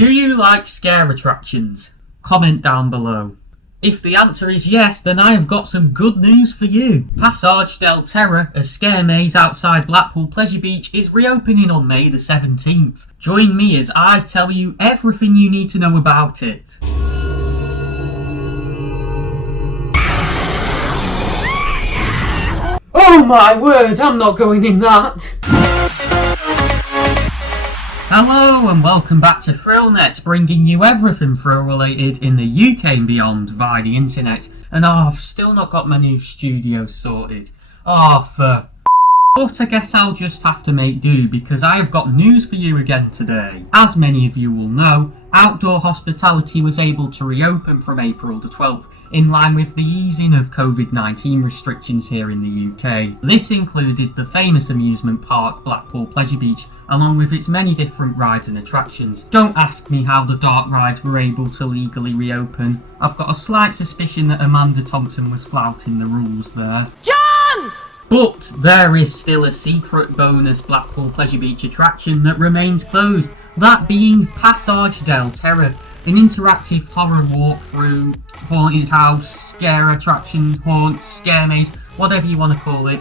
Do you like scare attractions? Comment down below. If the answer is yes, then I have got some good news for you. Pasaje Del Terror, a scare maze outside Blackpool Pleasure Beach, is reopening on May the 17th. Join me as I tell you everything you need to know about it. Oh my word, I'm not going in that! Hello and welcome back to ThrillNet, bringing you everything thrill related in the UK and beyond via the internet. And I've still not got my new studio sorted. But I guess I'll just have to make do, because I have got news for you again today. As many of you will know, outdoor hospitality was able to reopen from April the 12th, in line with the easing of COVID-19 restrictions here in the UK. This included the famous amusement park Blackpool Pleasure Beach, along with its many different rides and attractions. Don't ask me how the dark rides were able to legally reopen. I've got a slight suspicion that Amanda Thompson was flouting the rules there. John! But there is still a secret bonus Blackpool Pleasure Beach attraction that remains closed, that being Pasaje Del Terror, an interactive horror walkthrough, haunted house, scare attraction, scare maze, whatever you want to call it,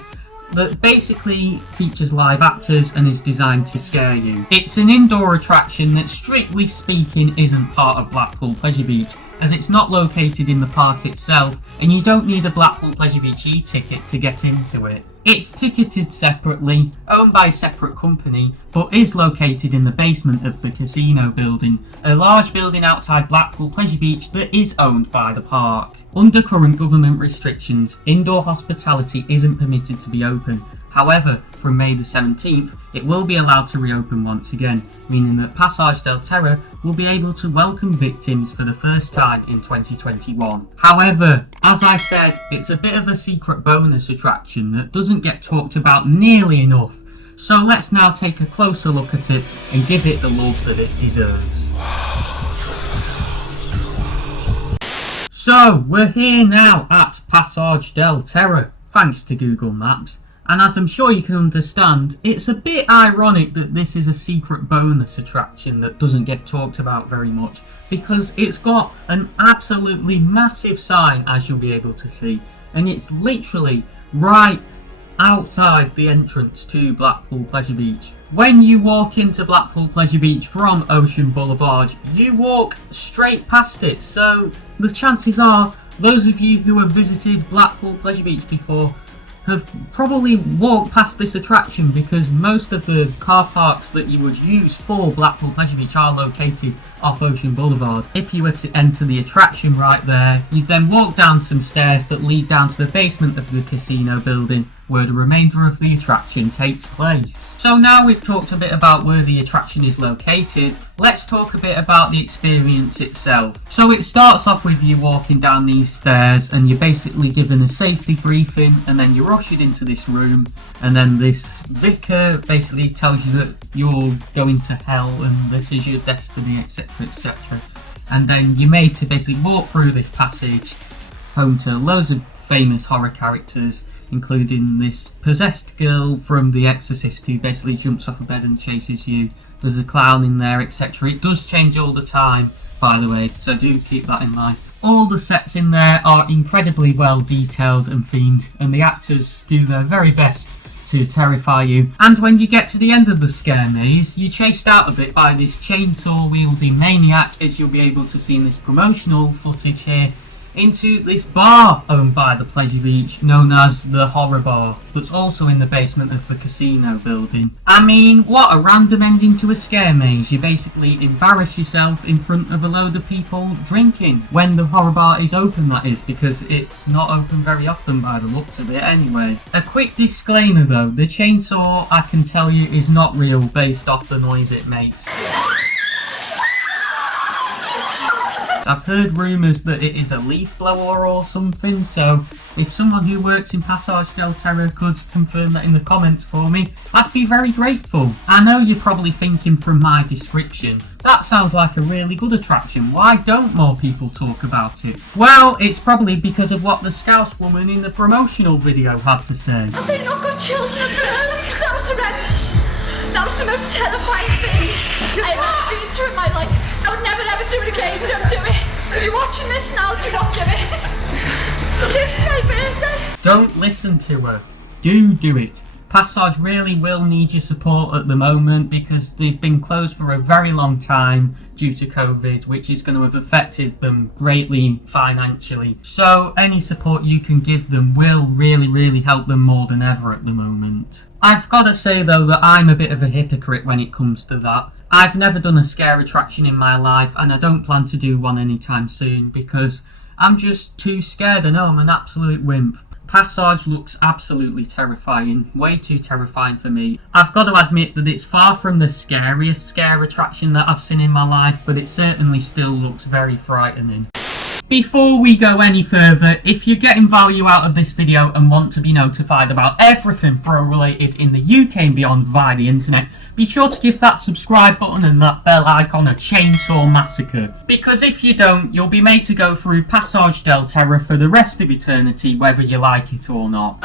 that basically features live actors and is designed to scare you. It's an indoor attraction that, strictly speaking, isn't part of Blackpool Pleasure Beach, as it's not located in the park itself, and you don't need a Blackpool Pleasure Beach e-ticket to get into it. It's ticketed separately, owned by a separate company, but is located in the basement of the casino building, a large building outside Blackpool Pleasure Beach that is owned by the park. Under current government restrictions, indoor hospitality isn't permitted to be open. However, from May the 17th, it will be allowed to reopen once again, meaning that Pasaje Del Terror will be able to welcome victims for the first time in 2021. However, as I said, it's a bit of a secret bonus attraction that doesn't get talked about nearly enough. So let's now take a closer look at it and give it the love that it deserves. So, we're here now at Pasaje Del Terror, thanks to Google Maps. And as I'm sure you can understand, it's a bit ironic that this is a secret bonus attraction that doesn't get talked about very much, because it's got an absolutely massive sign, as you'll be able to see, and it's literally right outside the entrance to Blackpool Pleasure Beach. When you walk into Blackpool Pleasure Beach from Ocean Boulevard, you walk straight past it, so the chances are those of you who have visited Blackpool Pleasure Beach before have probably walked past this attraction, because most of the car parks that you would use for Blackpool Pleasure Beach are located off Ocean Boulevard. If you were to enter the attraction right there, you'd then walk down some stairs that lead down to the basement of the casino building, where the remainder of the attraction takes place. So now we've talked a bit about where the attraction is located, let's talk a bit about the experience itself. So it starts off with you walking down these stairs, and you're basically given a safety briefing, and then you're ushered into this room, and then this vicar basically tells you that you're going to hell and this is your destiny, etc, etc. And then you're made to basically walk through this passage, home to loads of famous horror characters, including this possessed girl from The Exorcist who basically jumps off a bed and chases you. There's a clown in there, etc. It does change all the time, by the way, so do keep that in mind. All the sets in there are incredibly well detailed and themed, and the actors do their very best to terrify you. And when you get to the end of the scare maze, you're chased out of it by this chainsaw wielding maniac, as you'll be able to see in this promotional footage here, into this bar owned by the Pleasure Beach, known as the Horror Bar, that's also in the basement of the casino building. I mean, what a random ending to a scare maze. You basically embarrass yourself in front of a load of people drinking, when the Horror Bar is open, that is, because it's not open very often by the looks of it anyway. A quick disclaimer though, the chainsaw, I can tell you, is not real based off the noise it makes. I've heard rumours that it is a leaf blower or something, so if someone who works in Pasaje Del Terror could confirm that in the comments for me, I'd be very grateful. I know you're probably thinking from my description, that sounds like a really good attraction, why don't more people talk about it? Well, it's probably because of what the Scouse woman in the promotional video had to say. Have they not got children of their own? That was horrendous. That was the most terrifying thing I have ever experienced in my life. I would Are you watching this now? Do not do it. This is my birthday. Don't listen to her. Do it. Pasaje really will need your support at the moment because they've been closed for a very long time due to COVID, which is going to have affected them greatly financially. So any support you can give them will really help them more than ever at the moment. I've got to say though that I'm a bit of a hypocrite when it comes to that. I've never done a scare attraction in my life and I don't plan to do one anytime soon because I'm just too scared. I know I'm an absolute wimp. Pasaje looks absolutely terrifying, way too terrifying for me. I've got to admit that it's far from the scariest scare attraction that I've seen in my life, but it certainly still looks very frightening. Before we go any further, if you're getting value out of this video and want to be notified about everything thrill related in the UK and beyond via the internet, be sure to give that subscribe button and that bell icon a chainsaw massacre. Because if you don't, you'll be made to go through Pasaje Del Terror for the rest of eternity, whether you like it or not.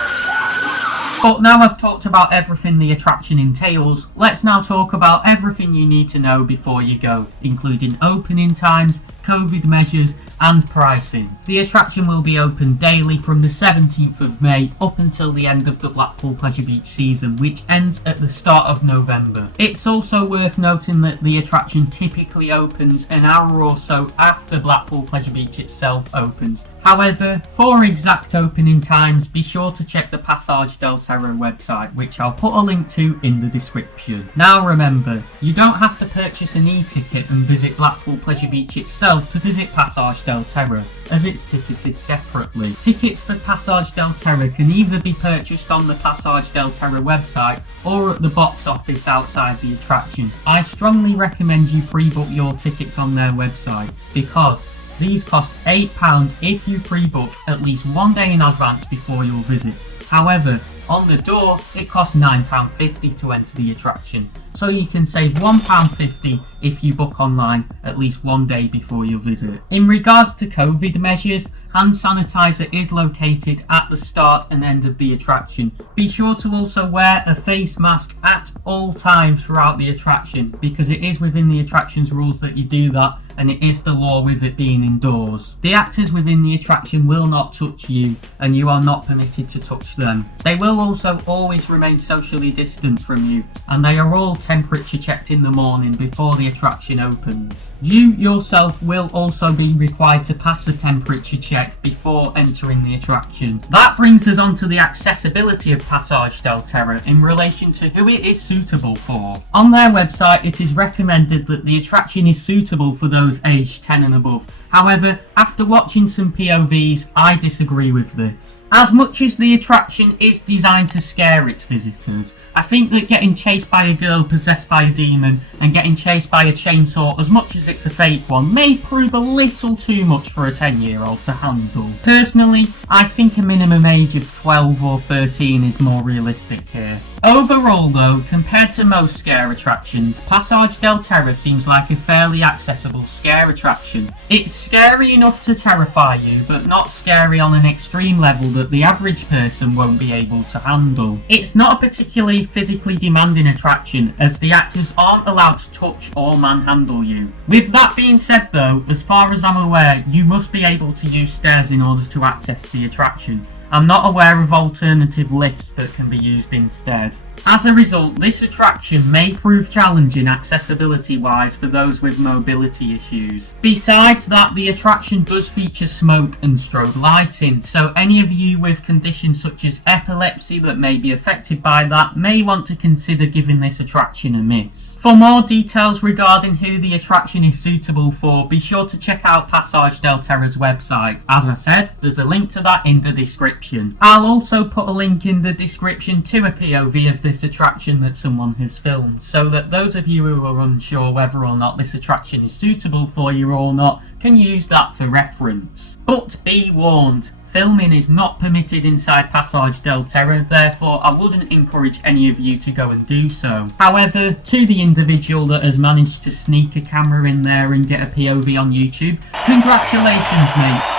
But now I've talked about everything the attraction entails, let's now talk about everything you need to know before you go, including opening times, COVID measures and pricing. The attraction will be open daily from the 17th of May up until the end of the Blackpool Pleasure Beach season, which ends at the start of November. It's also worth noting that the attraction typically opens an hour or so after Blackpool Pleasure Beach itself opens. However, for exact opening times, be sure to check the Pasaje Del Terror website, which I'll put a link to in the description. Now remember, you don't have to purchase an e-ticket and visit Blackpool Pleasure Beach itself to visit Pasaje Del Terror, as it's ticketed separately. Tickets for Pasaje Del Terror can either be purchased on the Pasaje Del Terror website or at the box office outside the attraction. I strongly recommend you pre-book your tickets on their website because these cost £8 if you pre-book at least 1 day in advance before your visit. However, on the door it costs £9.50 to enter the attraction, so you can save £1.50 if you book online at least 1 day before your visit. In regards to COVID measures, hand sanitizer is located at the start and end of the attraction. Be sure to also wear a face mask at all times throughout the attraction because it is within the attraction's rules that you do that, and it is the law with it being indoors. The actors within the attraction will not touch you and you are not permitted to touch them. They will also always remain socially distant from you and they are all temperature checked in the morning before the attraction opens. You yourself will also be required to pass a temperature check before entering the attraction. That brings us on to the accessibility of Pasaje Del Terror in relation to who it is suitable for. On their website it is recommended that the attraction is suitable for those aged 10 and above. However, after watching some POVs, I disagree with this. As much as the attraction is designed to scare its visitors, I think that getting chased by a girl possessed by a demon and getting chased by a chainsaw, as much as it's a fake one, may prove a little too much for a 10-year-old to handle. Personally, I think a minimum age of 12 or 13 is more realistic here. Overall though, compared to most scare attractions, Pasaje Del Terror seems like a fairly accessible scare attraction. It's scary enough to terrify you, but not scary on an extreme level that the average person won't be able to handle. It's not a particularly physically demanding attraction, as the actors aren't allowed to touch or manhandle you. With that being said though, as far as I'm aware, you must be able to use stairs in order to access the attraction. I'm not aware of alternative lifts that can be used instead. As a result, this attraction may prove challenging accessibility wise for those with mobility issues. Besides that, the attraction does feature smoke and strobe lighting, so any of you with conditions such as epilepsy that may be affected by that may want to consider giving this attraction a miss. For more details regarding who the attraction is suitable for, be sure to check out Pasaje Del Terror's website. As I said, there's a link to that in the description. I'll also put a link in the description to a POV of this attraction that someone has filmed, so that those of you who are unsure whether or not this attraction is suitable for you or not can use that for reference. But be warned, filming is not permitted inside Pasaje Del Terror, therefore I wouldn't encourage any of you to go and do so. However, to the individual that has managed to sneak a camera in there and get a POV on YouTube, congratulations mate.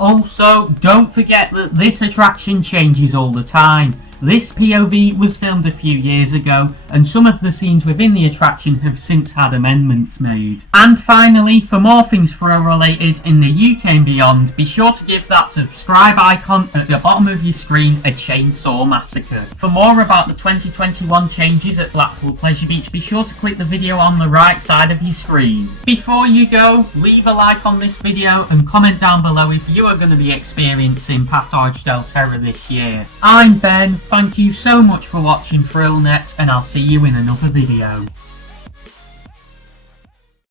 Also, don't forget that this attraction changes all the time. This POV was filmed a few years ago, and some of the scenes within the attraction have since had amendments made. And finally, for more things thrill related in the UK and beyond, be sure to give that subscribe icon at the bottom of your screen a chainsaw massacre. For more about the 2021 changes at Blackpool Pleasure Beach, be sure to click the video on the right side of your screen. Before you go, leave a like on this video and comment down below if you are going to be experiencing Pasaje Del Terror this year. I'm Ben, thank you so much for watching ThrillNet, and I'll see you in another video.